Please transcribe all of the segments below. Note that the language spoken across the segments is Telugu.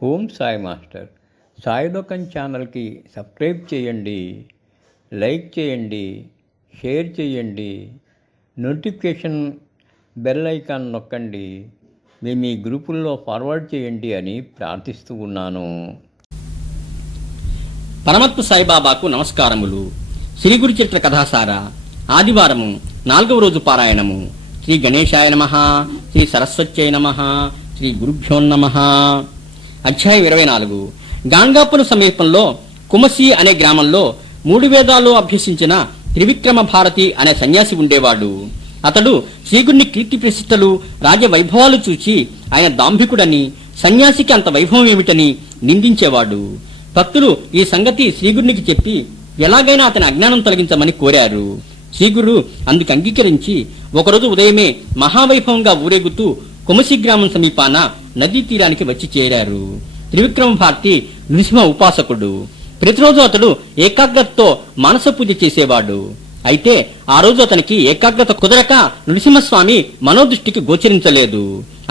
ఓం సాయి మాస్టర్. సాయిలోకం ఛానల్కి సబ్స్క్రైబ్ చేయండి, లైక్ చేయండి, షేర్ చేయండి, నోటిఫికేషన్ బెల్ ఐకాన్ నొక్కండి, మీ గ్రూపుల్లో ఫార్వర్డ్ చేయండి అని ప్రార్థిస్తూ ఉన్నాను. పరమాత్మ సాయిబాబాకు నమస్కారములు. శ్రీ గురు చరిత్ర కథాసార ఆదివారము 4వ రోజు పారాయణము. శ్రీ గణేశాయ నమః, శ్రీ సరస్వత్యై నమః, శ్రీ గురుభ్యో నమః. అధ్యాయం 24. గాంగాపుర సమీపంలో కుమసి అనే గ్రామంలో 3 వేదాలు అభ్యసించిన త్రివిక్రమ భారతి అనే సన్యాసి ఉండేవాడు. అతడు శ్రీగురుని కీర్తి ప్రతిష్టలు రాజవైభవాలు చూచి ఆయన దాంభికుడని, సన్యాసికి అంత వైభవం ఏమిటని నిందించేవాడు. భక్తులు ఈ సంగతి శ్రీగురునికి చెప్పి ఎలాగైనా అతని అజ్ఞానం తొలగించమని కోరారు. శ్రీగురు అందుకు అంగీకరించి ఒకరోజు ఉదయమే మహావైభవంగా ఊరేగుతూ కుమసి గ్రామం సమీపాన నదీ తీరానికి వచ్చి చేరారు. త్రివిక్రమ భారతి నృసింహ ఉపాసకుడు. ప్రతిరోజు అతడు ఏకాగ్రతతో మానస పూజ చేసేవాడు. అయితే ఆ రోజు అతనికి ఏకాగ్రత కుదరక నృసింహస్వామి మనోదృష్టికి గోచరించలేదు.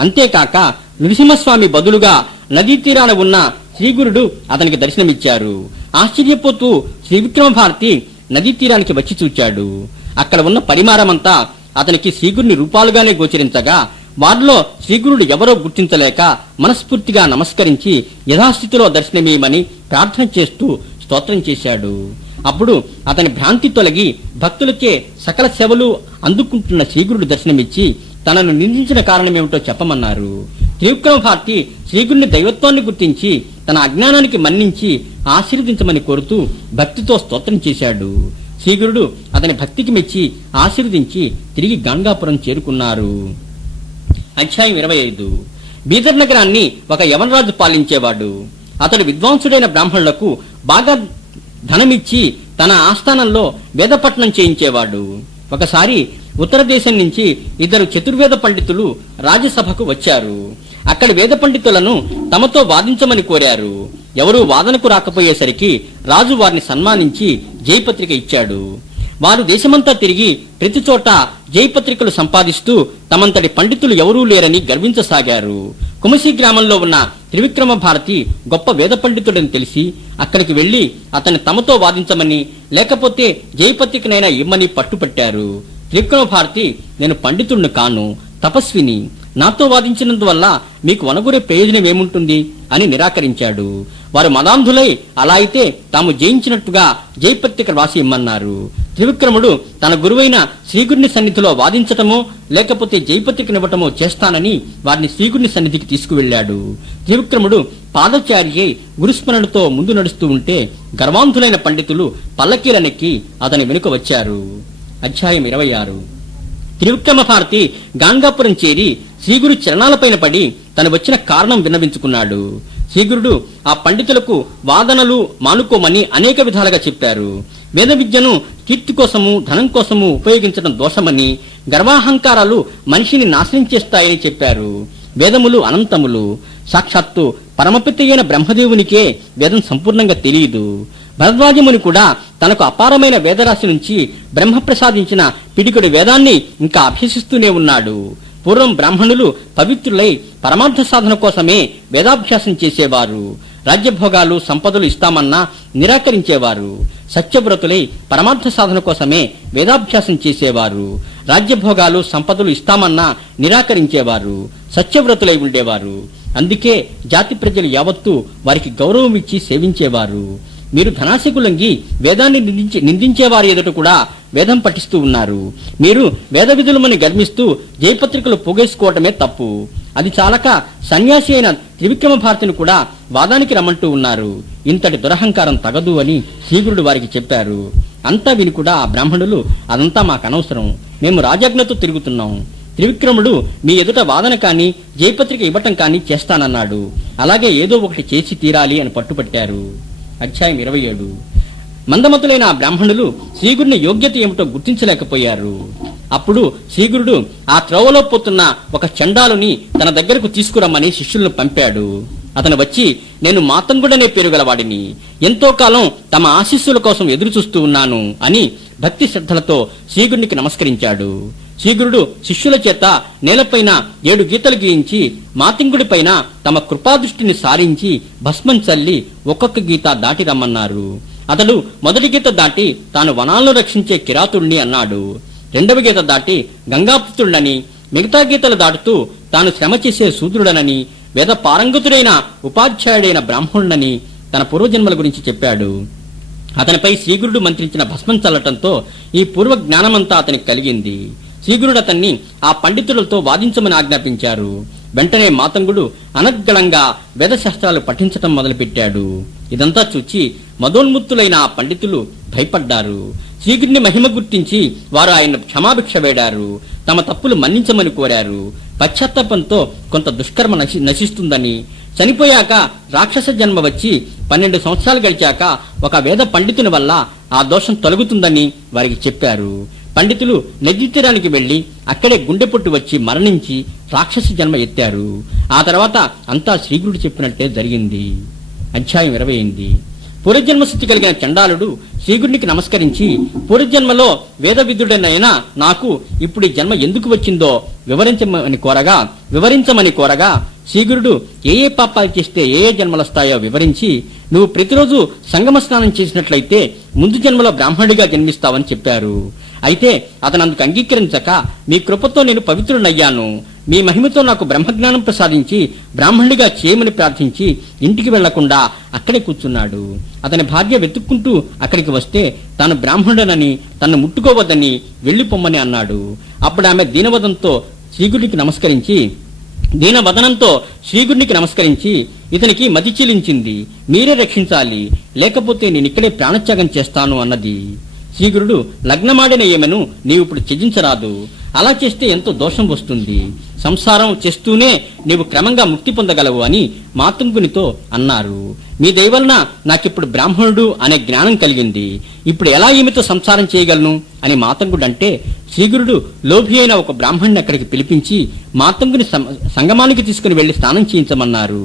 అంతేకాక నృసింహస్వామి బదులుగా నదీ తీరాన ఉన్న శ్రీగురుడు అతనికి దర్శనమిచ్చారు. ఆశ్చర్యపోతూ శ్రీవిక్రమ భారతి నదీ తీరానికి వచ్చి చూచాడు. అక్కడ ఉన్న పరిమాణమంతా అతనికి శ్రీగురుని రూపాలుగానే గోచరించగా వారిలో శ్రీగురుడు ఎవరో గుర్తించలేక మనస్ఫూర్తిగా నమస్కరించి యథాస్థితిలో దర్శనమీయమని ప్రార్థన చేస్తూ స్తోత్రం చేశాడు. అప్పుడు అతని భ్రాంతి తొలగి భక్తులకే సకల సేవలు అందుకుంటున్న శ్రీగురుడు దర్శనమిచ్చి తనను నిందించిన కారణమేమిటో చెప్పమన్నారు. త్రివిక్రమ భారతి శ్రీగురుని దైవత్వాన్ని గుర్తించి తన అజ్ఞానానికి మన్నించి ఆశీర్వదించమని కోరుతూ భక్తితో స్తోత్రం చేశాడు. శ్రీగురుడు అతని భక్తికి మెచ్చి ఆశీర్వదించి తిరిగి గంగాపురం చేరుకున్నారు. అధ్యాయం 25. బీదర్ నగరాన్ని ఒక యవనరాజు పాలించేవాడు. అతడు విద్వాంసుడైన బ్రాహ్మణులకు బాగా ధనమిచ్చి తన ఆస్థానంలో వేదపట్నం చేయించేవాడు. ఒకసారి ఉత్తర దేశం నుంచి 2 చతుర్వేద పండితులు రాజ్యసభకు వచ్చారు. అక్కడి వేద పండితులను తమతో వాదించమని కోరారు. ఎవరూ వాదనకు రాకపోయేసరికి రాజు వారిని సన్మానించి జయపత్రిక ఇచ్చాడు. వారు దేశమంతా తిరిగి ప్రతి చోట జయపత్రికలు సంపాదిస్తూ తమంతటి పండితులు ఎవరూ లేరని గర్వించసాగారు. కుమసి గ్రామంలో ఉన్న త్రివిక్రమ భారతి గొప్ప వేద పండితుడని తెలిసి అక్కడికి వెళ్లి అతన్ని తమతో వాదించమని, లేకపోతే జయపత్రికనైనా ఇమ్మని పట్టుపట్టారు. త్రివిక్రమ భారతి, నేను పండితుడిని కాను, తపస్విని. నాతో వాదించినందువల్ల మీకు వనగూరే ప్రయోజనం ఏముంటుంది అని నిరాకరించాడు. వారు మదాంధులై అలా అయితే తాము జయించినట్టుగా జయపత్రిక రాసి ఇమ్మన్నారు. త్రివిక్రముడు తన గురువైన శ్రీగురుని సన్నిధిలో వాదించటమో లేకపోతే జయపత్రికనివ్వటమో చేస్తానని వారిని శ్రీగురుని సన్నిధికి తీసుకువెళ్లాడు. త్రివిక్రముడు పాదచారి గురుస్మరణతో ముందు నడుస్తూ ఉంటే గర్వాంధులైన పండితులు పల్లకీలనెక్కి అతని వెనుక వచ్చారు. అధ్యాయం 26. త్రివిక్రమ భారతి గాంగాపురం చేరి శ్రీగురు చరణాలపైన పడి తను వచ్చిన కారణం విన్నవించుకున్నాడు. శ్రీగురుడు ఆ పండితులకు వాదనలు మానుకోమని అనేక విధాలుగా చెప్పారు. వేద విద్యను కీర్తి కోసము, ధనం కోసము ఉపయోగించడం దోషమని, గర్వాహంకారాలు మనిషిని నాశనం చేస్తాయని చెప్పారు. వేదములు అనంతములు. సాక్షాత్తు పరమపిత అయిన బ్రహ్మదేవునికే వేదం సంపూర్ణంగా తెలియదు. భరద్వాజముని కూడా తనకు అపారమైన వేదరాశి నుంచి బ్రహ్మ ప్రసాదించిన పిడికుడి వేదాన్ని ఇంకా అభ్యసిస్తూనే ఉన్నాడు. పూర్వం బ్రాహ్మణులు పవిత్రులై పరమార్థ సాధన కోసమే వేదాభ్యాసం చేసేవారు. రాజ్యభోగాలు, సంపదలు ఇస్తామన్నా నిరాకరించేవారు. సత్యవ్రతులై పరమార్థ సాధన కోసమే వేదాభ్యాసం చేసేవారు. రాజ్యభోగాలు, సంపదలు ఇస్తామన్నా నిరాకరించేవారు. సత్యవ్రతులై ఉండేవారు. అందుకే జాతి ప్రజలు యావత్తూ వారికి గౌరవం ఇచ్చి సేవించేవారు. మీరు ధనాశకులంగి వేదాన్ని నిందించేవారి ఎదుట కూడా వేదం పఠిస్తూ ఉన్నారు. మీరు వేద విధులమని గర్మిస్తూ జయపత్రికలు పోగేసుకోవటమే తప్పు. అది చాలక సన్యాసి అయిన త్రివిక్రమ భారతిని కూడా వాదానికి రమ్మంటూ ఉన్నారు. ఇంతటి దురహంకారం తగదు అని శ్రీగురుడు వారికి చెప్పారు. అంతా విని కూడా ఆ బ్రాహ్మణులు, అదంతా మాకనవసరం, మేము రాజాజ్ఞతో తిరుగుతున్నాం. త్రివిక్రముడు మీ ఎదుట వాదన కానీ జయపత్రిక ఇవ్వటం కానీ చేస్తానన్నాడు. అలాగే ఏదో ఒకటి చేసి తీరాలి అని పట్టుపట్టారు. అధ్యాయం 27. మందమతులైన ఆ బ్రాహ్మణులు శ్రీగురుని యోగ్యత ఏమిటో గుర్తించలేకపోయారు. అప్పుడు శ్రీగురుడు ఆ త్రోవలో పోతున్న ఒక చండాలుని తన దగ్గరకు తీసుకురమ్మని శిష్యులను పంపాడు. అతను వచ్చి, నేను మాతంగుడనే పేరు గలవాడిని, ఎంతో కాలం తమ ఆశీస్సుల కోసం ఎదురు చూస్తూ ఉన్నాను అని భక్తి శ్రద్ధలతో శ్రీగురునికి నమస్కరించాడు. శ్రీగురుడు శిష్యుల చేత నేలపైన 7 గీతలు గీయించి మాతింగుడి పైన తమ కృపాదృష్టిని సారించి భస్మం చల్లి ఒక్కొక్క గీత దాటి రమ్మన్నారు. అతడు మొదటి గీత దాటి తాను వనాలను రక్షించే కిరాతుణ్ణి అన్నాడు. రెండవ గీత దాటి గంగాపుత్రుడని, మిగతా గీతలు దాటుతూ తాను శ్రమ చేసే శూద్రుడనని, వేద పారంగతుడైన ఉపాధ్యాయుడైన బ్రాహ్మణుడని తన పూర్వజన్మల గురించి చెప్పాడు. అతనిపై శ్రీగురుడు మంత్రించిన భస్మం చల్లటంతో ఈ పూర్వ జ్ఞానమంతా అతనికి కలిగింది. శ్రీగురుడు అతన్ని ఆ పండితులతో వాదించమని ఆజ్ఞాపించారు. వెంటనే మాతంగుడు అనర్గళంగా వేదశాస్త్రాలు పఠించటం మొదలుపెట్టాడు. ఇదంతా చూచి మదోన్ముక్తులైన ఆ పండితులు భయపడ్డారు. శ్రీగురుని మహిమ గుర్తించి వారు ఆయన క్షమాభిక్ష వేడారు. తమ తప్పులు మన్నించమని కోరారు. పశ్చాత్తాపంతో కొంత దుష్కర్మ నశిస్తుందని, చనిపోయాక రాక్షస జన్మ వచ్చి 12 సంవత్సరాలు గడిచాక ఒక వేద పండితుని వల్ల ఆ దోషం తొలగుతుందని వారికి చెప్పారు. పండితులు నదీ తీరానికి వెళ్లి అక్కడే గుండెపొట్టు వచ్చి మరణించి రాక్షస జన్మ ఎత్తారు. ఆ తర్వాత అంతా శ్రీగురుడు చెప్పినట్టే జరిగింది. అధ్యాయం 28. పూర్వజన్మస్థితి కలిగిన చండాలుడు శ్రీగురునికి నమస్కరించి, పూర్వజన్మలో వేద విదుడనైనా నాకు ఇప్పుడు ఈ జన్మ ఎందుకు వచ్చిందో వివరించమని కోరగా శ్రీగురుడు ఏ పాపాలు చేస్తే ఏ జన్మలొస్తాయో వివరించి, నువ్వు ప్రతిరోజు సంగమ స్నానం చేసినట్లయితే ముందు జన్మలో బ్రాహ్మణుడిగా జన్మిస్తావని చెప్పారు. అయితే అతను అందుకు అంగీకరించక, మీ కృపతో నేను పవిత్రుడనయ్యాను, మీ మహిమతో నాకు బ్రహ్మజ్ఞానం ప్రసాదించి బ్రాహ్మణుడిగా చేయమని ప్రార్థించి ఇంటికి వెళ్లకుండా అక్కడే కూర్చున్నాడు. అతని భార్య వెతుక్కుంటూ అక్కడికి వస్తే తాను బ్రాహ్మణుడనని, తన్ను ముట్టుకోవద్దని వెళ్లిపోమ్మని అన్నాడు. అప్పుడు ఆమె దీనవదనంతో శ్రీగురునికి నమస్కరించి ఇతనికి మతి చెలించింది, మీరే రక్షించాలి, లేకపోతే నేనిక్కడే ప్రాణత్యాగం చేస్తాను అన్నది. శ్రీగురుడు, లగ్నమాడిన ఈమెను నీవిప్పుడు త్యజించరాదు, అలా చేస్తే ఎంతో దోషం వస్తుంది, సంసారం చేస్తూనే నీవు క్రమంగా ముక్తి పొందగలవు అని మాతంగునితో అన్నారు. మీ దయవలన నాకిప్పుడు బ్రాహ్మణుడు అనే జ్ఞానం కలిగింది, ఇప్పుడు ఎలా ఈమెతో సంసారం చేయగలను అని మాతంగుడంటే, శ్రీగురుడు లోభి అయిన ఒక బ్రాహ్మణుని అక్కడికి పిలిపించి మాతంగుని సంగమానికి తీసుకుని వెళ్లి స్నానం చేయించమన్నారు.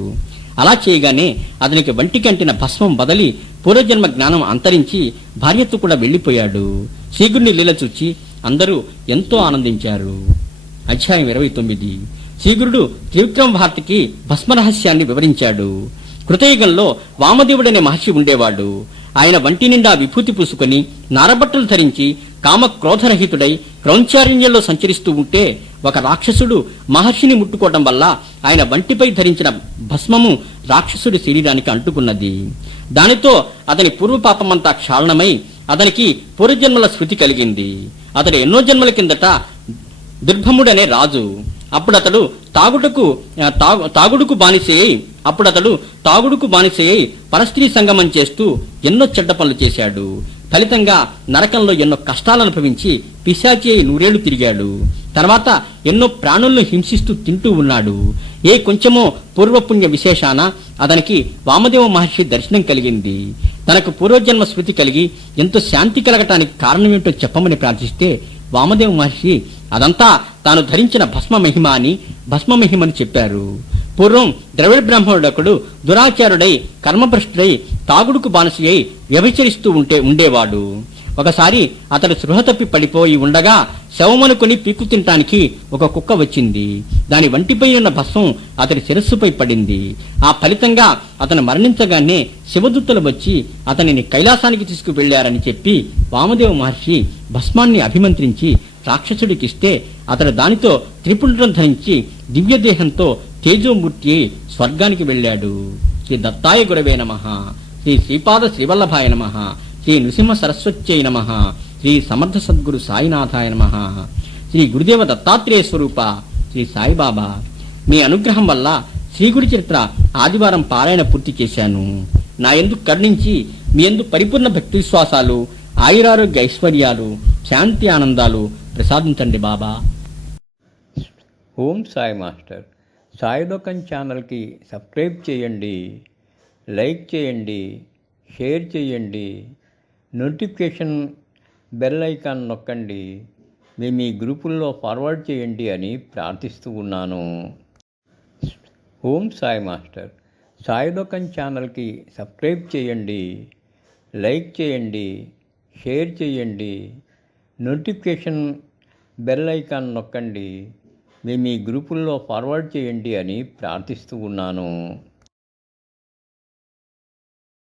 అలా చేయగానే అతనికి వంటికంటిన భస్మం బదలి పూర్వజన్మ జ్ఞానం అంతరించి భార్యతో కూడా వెళ్లిపోయాడు. శ్రీగురుని లీల చూచి అందరూ ఎంతో ఆనందించారు. అధ్యాయం 29. శ్రీగురుడు త్రివిక్రమ భారతికి భస్మ రహస్యాన్ని వివరించాడు. కృతయుగంలో వామదేవుడనే మహర్షి ఉండేవాడు. ఆయన వంటి నిండా విభూతి పూసుకొని నారబట్టలు ధరించి కామ క్రోధరహితుడై క్రౌంచారణ్యంలో సంచరిస్తూ ఉంటే ఒక రాక్షసుడు మహర్షిని ముట్టుకోవడం వల్ల ఆయన వంటిపై ధరించిన భస్మము రాక్షసుడి శరీరానికి అంటుకున్నది. దానితో అతని పూర్వపాపమంతా క్షాళనమై అతనికి పూర్వజన్మల స్మృతి కలిగింది. అతడు ఎన్నో జన్మల కిందట దుర్భముడనే రాజు. అప్పుడతడు తాగుడుకు బానిసయ్యి పరస్త్రీ సంగమం చేస్తూ ఎన్నో చెడ్డ పనులు చేశాడు. ఫలితంగా నరకంలో ఎన్నో కష్టాలు అనుభవించి పిశాచి అయి 100 ఏళ్లు తిరిగాడు. తర్వాత ఎన్నో ప్రాణులను హింసిస్తూ తింటూ ఉన్నాడు. ఏ కొంచెమో పూర్వపుణ్య విశేషాన అతనికి వామదేవ మహర్షి దర్శనం కలిగింది. తనకు పూర్వజన్మ స్మృతి కలిగి ఎంతో శాంతి కలగటానికి కారణమేంటో చెప్పమని ప్రార్థిస్తే వామదేవ మహర్షి అదంతా తాను ధరించిన భస్మ మహిమని చెప్పారు. పూర్వం ద్రవిడ బ్రాహ్మణుడొకడు దురాచారుడై కర్మభ్రష్టుడై తాగుడుకు బానిస అయి వ్యభిచరిస్తూ ఉండేవాడు. ఒకసారి అతడు స్పృహ తప్పి పడిపోయి ఉండగా శవమనుకొని పీక్కు తినటానికి ఒక కుక్క వచ్చింది. దాని వంటిపై ఉన్న భస్మం అతడి శిరస్సుపై పడింది. ఆ ఫలితంగా అతను మరణించగానే శివదూతలు వచ్చి అతనిని కైలాసానికి తీసుకువెళ్లారని చెప్పి వామదేవ మహర్షి భస్మాన్ని అభిమంత్రించి రాక్షసుడికిస్తే అతడు దానితో త్రిపుండ్రం ధరించి దివ్యదేహంతో తేజోమూర్తి స్వర్గానికి వెళ్ళాడు. శ్రీ దత్తాయ గురవే నమః, శ్రీ శ్రీపాద శ్రీవల్లభాయ నమః, శ్రీ నృసింహ సరస్వత్యై నమః, శ్రీ సమర్థ సద్గురు సాయినాథాయ నమః, శ్రీ గురుదేవ దత్తాత్రేయ స్వరూప శ్రీ సాయిబాబా. మీ అనుగ్రహం వల్ల శ్రీ గురు చరిత్ర ఆదివారం పారాయణ పూర్తి చేశాను. నా యందు కరుణించి మీ యందు పరిపూర్ణ భక్తి విశ్వాసాలు, ఆయురారోగ్య ఐశ్వర్యాలు, శాంతి ఆనందాలు ప్రసాదించండి బాబా. ఓం సాయి మాస్టర్. సాయిలోకం ఛానల్కి సబ్స్క్రైబ్ చేయండి, లైక్ చేయండి, షేర్ చేయండి, నోటిఫికేషన్ బెల్ ఐకాన్ నొక్కండి, మీ గ్రూపుల్లో ఫార్వర్డ్ చేయండి అని ప్రార్థిస్తూ ఉన్నాను. ఓం సాయి మాస్టర్. సాయిలోకం ఛానల్కి సబ్స్క్రైబ్ చేయండి, లైక్ చేయండి, షేర్ చేయండి, నోటిఫికేషన్ బెల్ ఐకాన్ నొక్కండి, మీ గ్రూపుల్లో ఫార్వర్డ్ చేయండి అని ప్రార్థిస్తూ ఉన్నాను.